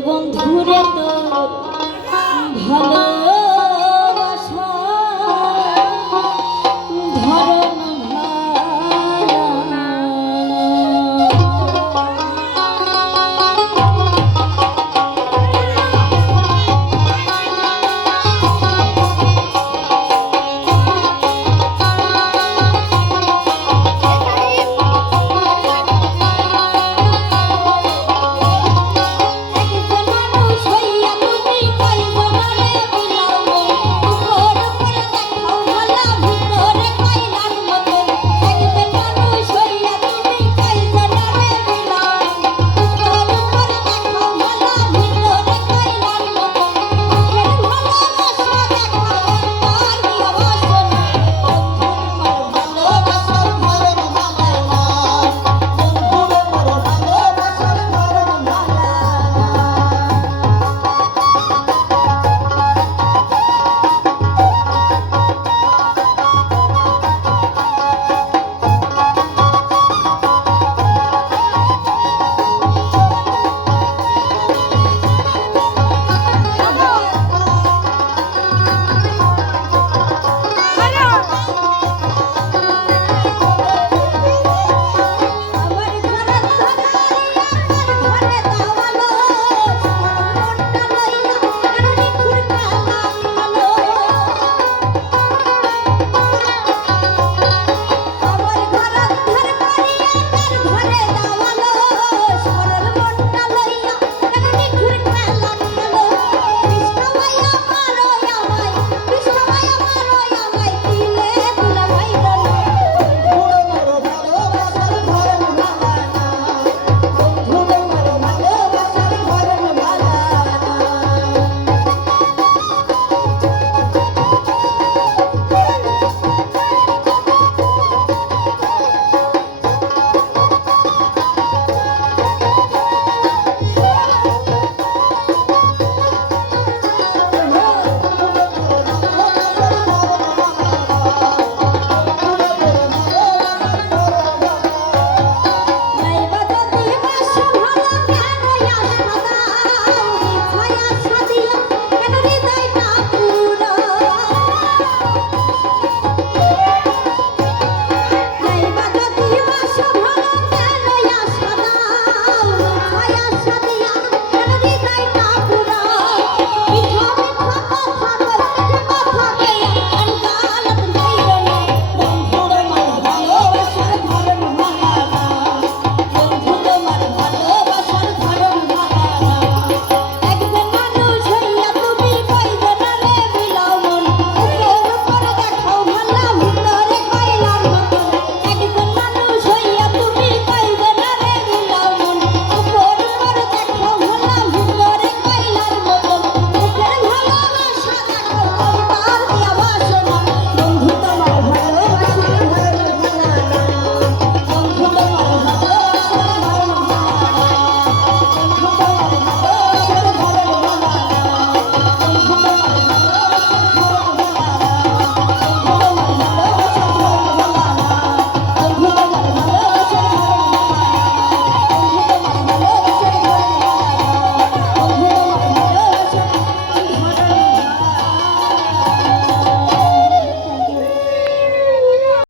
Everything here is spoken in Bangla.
বন্ধুরে তো ভালো